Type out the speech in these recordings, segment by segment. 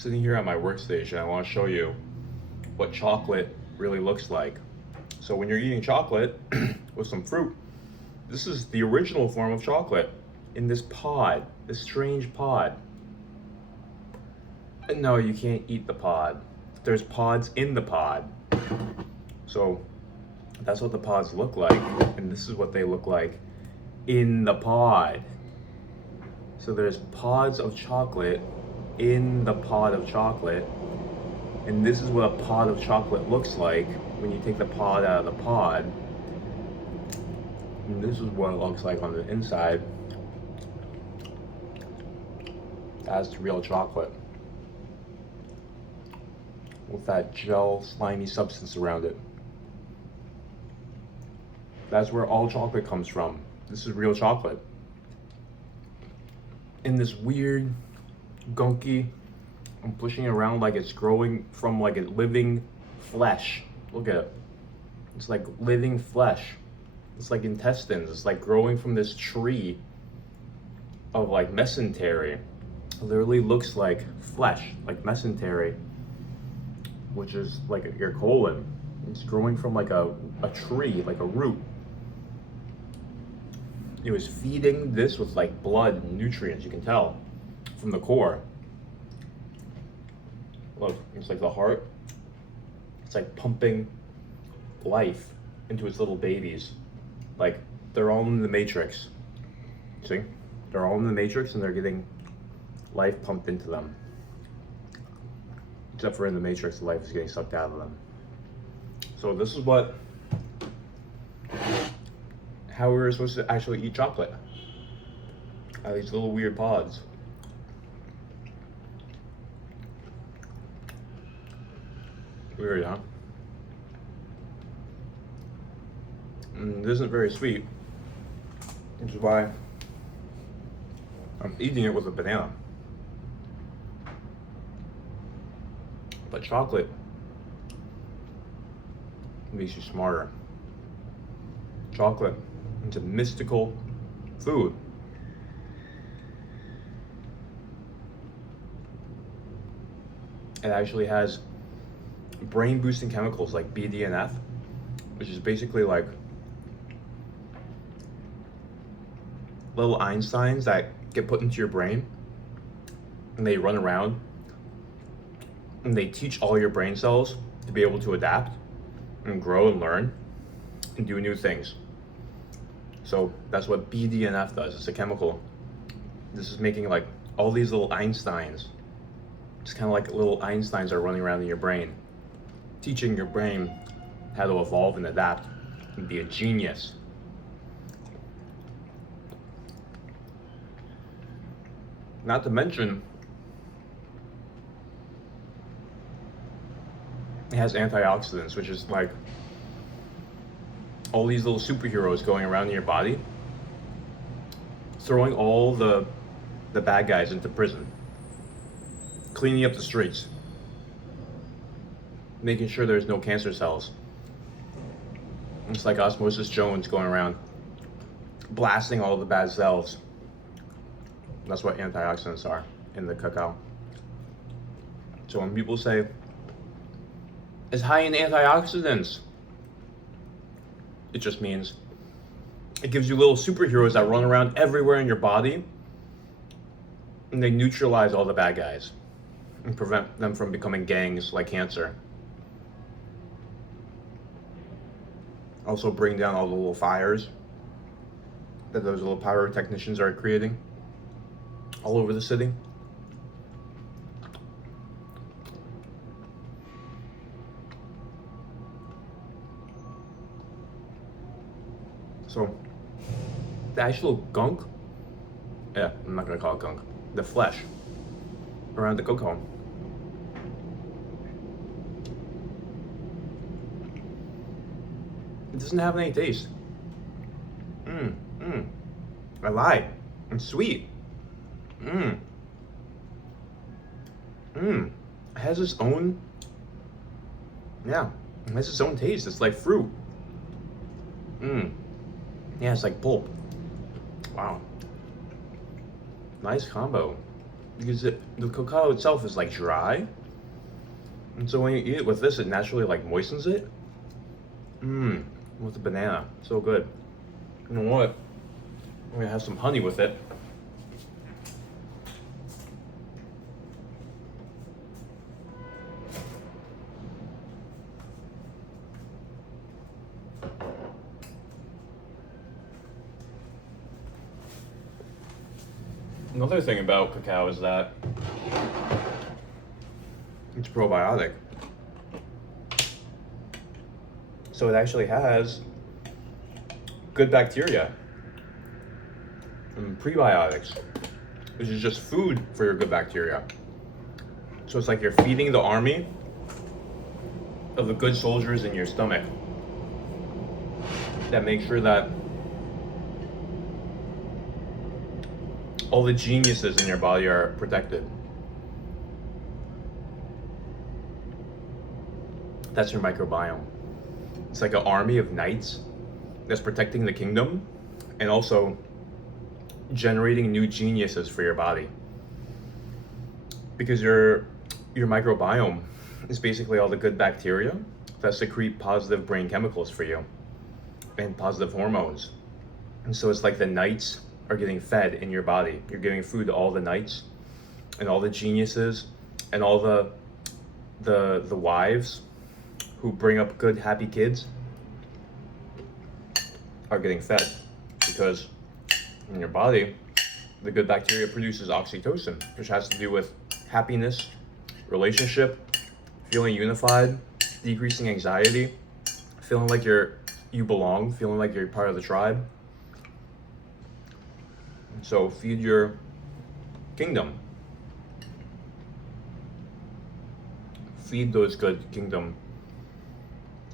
Sitting here at my workstation, I want to show you what chocolate really looks like. So when you're eating chocolate with some fruit, this is the original form of chocolate in this pod, this strange pod. And no, you can't eat the pod. There's pods in the pod. So that's what the pods look like, and this is what they look like in the pod. So there's pods of chocolate in the pod of chocolate, and this is what a pod of chocolate looks like when you take the pod out of the pod. And this is what it looks like on the inside. That's real chocolate with that gel slimy substance around it. That's where all chocolate comes from. This is real chocolate in this weird gunky, I'm pushing it around like it's growing from like a living flesh. Look at it. It's like living flesh. It's like intestines. It's like growing from this tree of like mesentery. It literally looks like flesh, like mesentery, which is like your colon. It's growing from like a tree, like a root. It was feeding this with like blood and nutrients, you can tell from the core. Look, it's like the heart. It's like pumping life into its little babies. Like they're all in the matrix. See? They're all in the matrix and they're getting life pumped into them. Except for in the matrix, the life is getting sucked out of them. So this is how we were supposed to actually eat chocolate. Out of these little weird pods. Weird, huh? It isn't very sweet, which is why I'm eating it with a banana. But chocolate makes you smarter. Chocolate is a mystical food. It actually has brain boosting chemicals like BDNF, which is basically like little Einsteins that get put into your brain and they run around and they teach all your brain cells to be able to adapt and grow and learn and do new things. So that's what BDNF does. It's a chemical. This is making like all these little Einsteins. It's kind of like little Einsteins are running around in your brain, teaching your brain how to evolve and adapt and be a genius. Not to mention, it has antioxidants, which is like all these little superheroes going around in your body, throwing all the bad guys into prison, cleaning up the streets, making sure there's no cancer cells. It's like Osmosis Jones going around blasting all the bad cells. That's what antioxidants are in the cacao. So when people say it's high in antioxidants, it just means it gives you little superheroes that run around everywhere in your body and they neutralize all the bad guys and prevent them from becoming gangs like cancer. Also bring down all the little fires that those little pyrotechnicians are creating all over the city. So the actual gunk, I'm not gonna call it gunk, the flesh around the cocoa, it doesn't have any taste. I lied. It's sweet. It has its own, it has its own taste. It's like fruit. Yeah, it's like pulp. Wow. Nice combo. because the cacao itself is like dry, and so when you eat it with this, it naturally like moistens it. With the banana, so good. You know what? I'm gonna have some honey with it. Another thing about cacao is that it's probiotic. So it actually has good bacteria and prebiotics, which is just food for your good bacteria. So it's like you're feeding the army of the good soldiers in your stomach that make sure that all the geniuses in your body are protected. That's your microbiome. It's like an army of knights that's protecting the kingdom and also generating new geniuses for your body. Because your microbiome is basically all the good bacteria that secrete positive brain chemicals for you and positive hormones. And so it's like the knights are getting fed in your body. You're giving food to all the knights and all the geniuses and all the wives who bring up good, happy kids are getting fed, because in your body, the good bacteria produces oxytocin, which has to do with happiness, relationship, feeling unified, decreasing anxiety, feeling like you belong, feeling like you're part of the tribe. So feed your kingdom. Feed those good kingdom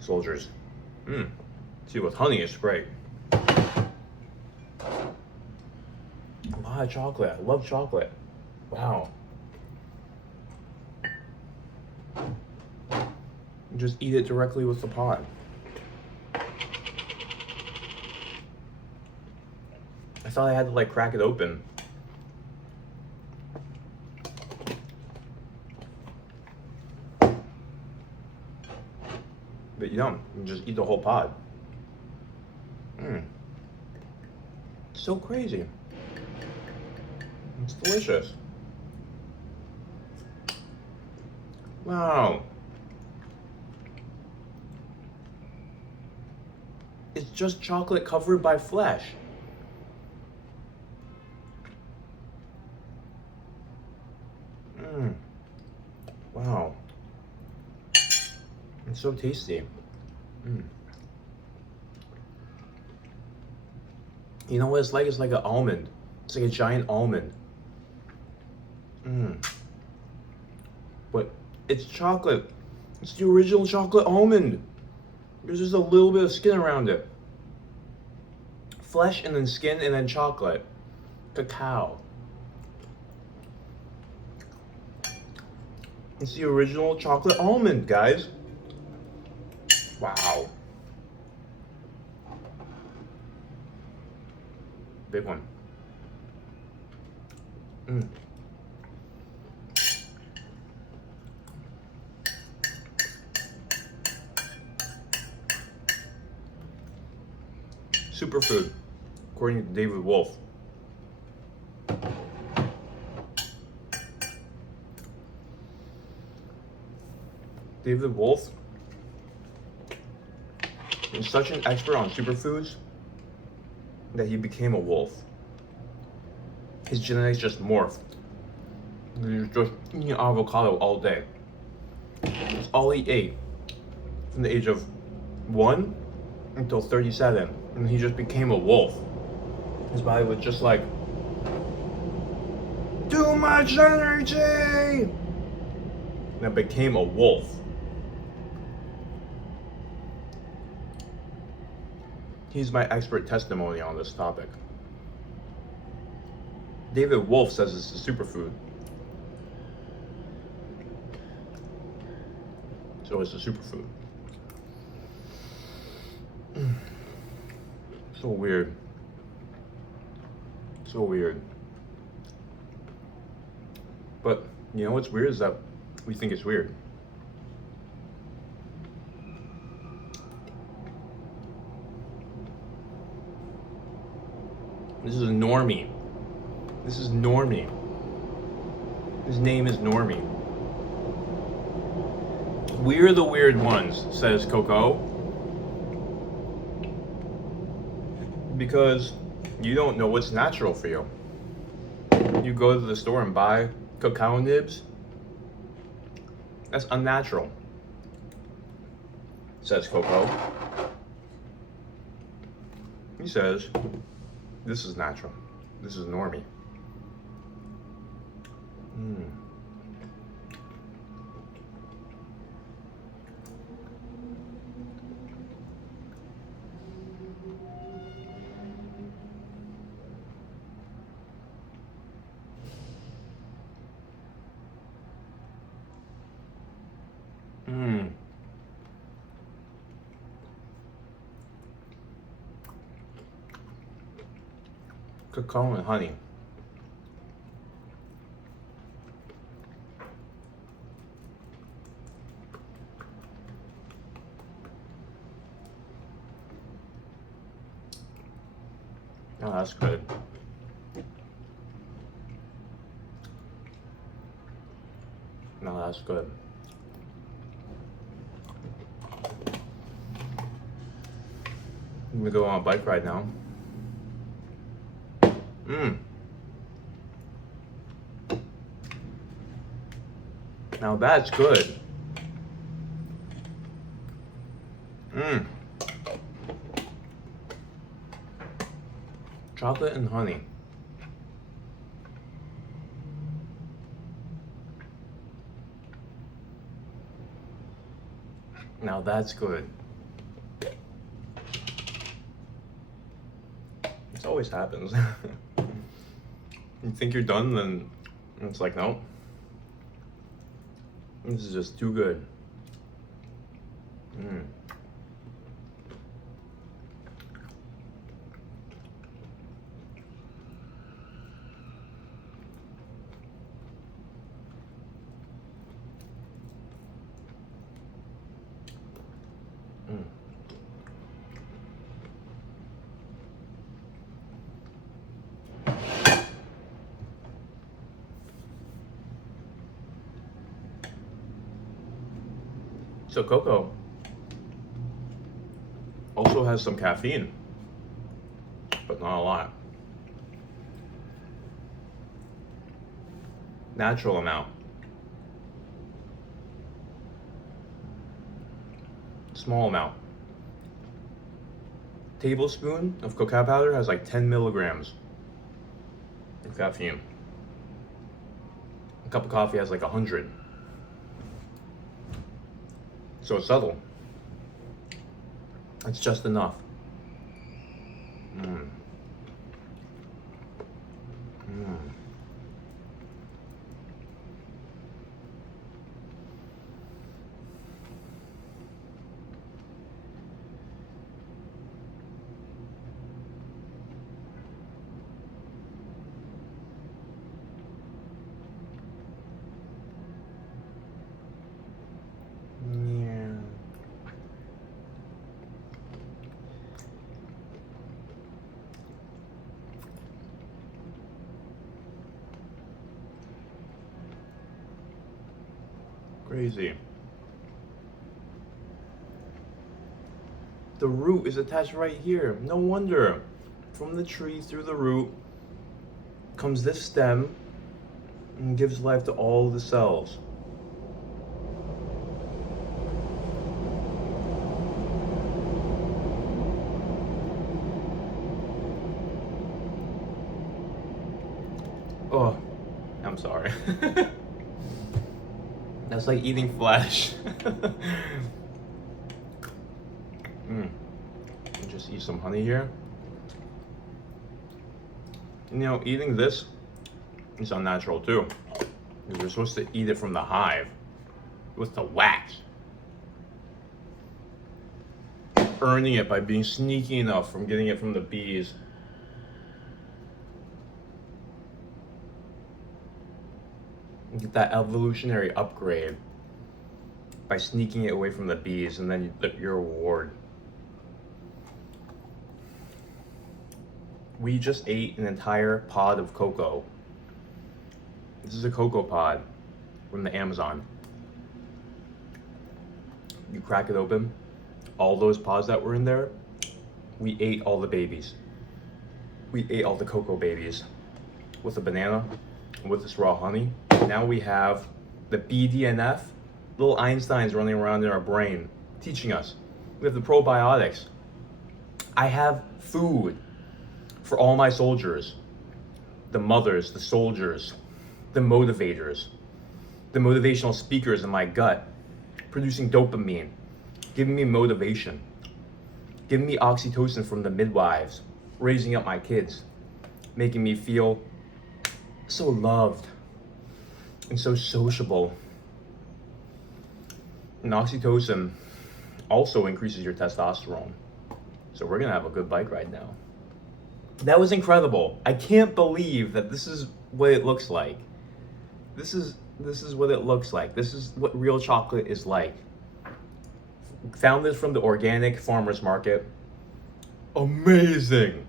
soldiers. See, with honey, it's great. A lot of chocolate. I love chocolate. Wow. You just eat it directly with the pod. I thought I had to like crack it open. But you don't. You just eat the whole pod. So crazy. It's delicious. Wow. It's just chocolate covered by flesh. Wow. It's so tasty. You know what it's like? It's like an almond. It's like a giant almond. But it's chocolate. It's the original chocolate almond. There's just a little bit of skin around it. Flesh and then skin and then chocolate. Cacao. It's the original chocolate almond, guys. Wow. Big one. Superfood, according to David Wolf. David Wolf is such an expert on superfoods that he became a wolf. His genetics just morphed. He was just eating avocado all day. That's all he ate from the age of 1 until 37. And he just became a wolf. His body was just like, too much energy! And it became a wolf. He's my expert testimony on this topic. David Wolf says it's a superfood. So it's a superfood. So weird. So weird. But you know what's weird is that we think it's weird. This is Normie. This is Normie. His name is Normie. We're the weird ones, says Coco. Because you don't know what's natural for you. You go to the store and buy cacao nibs. That's unnatural, says Coco. He says, this is natural. This is Normie. Cacao and honey. Oh, that's good. No, that's good. I'm gonna go on a bike ride now. Now that's good. Chocolate and honey. Now that's good. This always happens. You think you're done, then it's like, no. This is just too good. So cocoa also has some caffeine, but not a lot. Natural amount. Small amount. Tablespoon of cacao powder has like 10 milligrams of caffeine. A cup of coffee has like 100. So it's subtle. It's just enough. Crazy. The root is attached right here. No wonder. From the tree through the root comes this stem and gives life to all the cells. Oh, I'm sorry. That's like eating flesh. Just eat some honey here. You know, eating this is unnatural too. Because you're supposed to eat it from the hive with the wax. Earning it by being sneaky enough from getting it from the bees. You get that evolutionary upgrade by sneaking it away from the bees, and then your reward. We just ate an entire pod of cocoa. This is a cocoa pod from the Amazon. You crack it open, all those pods that were in there, we ate all the babies. We ate all the cocoa babies with a banana and with this raw honey. Now we have the BDNF, little Einsteins running around in our brain, teaching us. We have the probiotics. I have food for all my soldiers, the mothers, the soldiers, the motivators, the motivational speakers in my gut, producing dopamine, giving me motivation, giving me oxytocin from the midwives, raising up my kids, making me feel so loved and so sociable. And oxytocin also increases your testosterone. So we're gonna have a good bike ride now. That was incredible. I can't believe that this is what it looks like. This is what it looks like. This is what real chocolate is like. Found this from the organic farmers market. Amazing.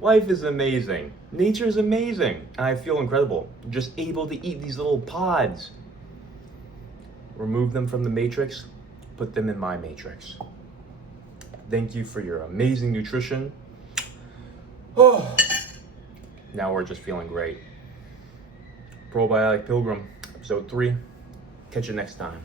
Life is amazing. Nature is amazing. And I feel incredible. Just able to eat these little pods. Remove them from the matrix, put them in my matrix. Thank you for your amazing nutrition. Oh, now we're just feeling great. Probiotic Pilgrim, episode 3. Catch you next time.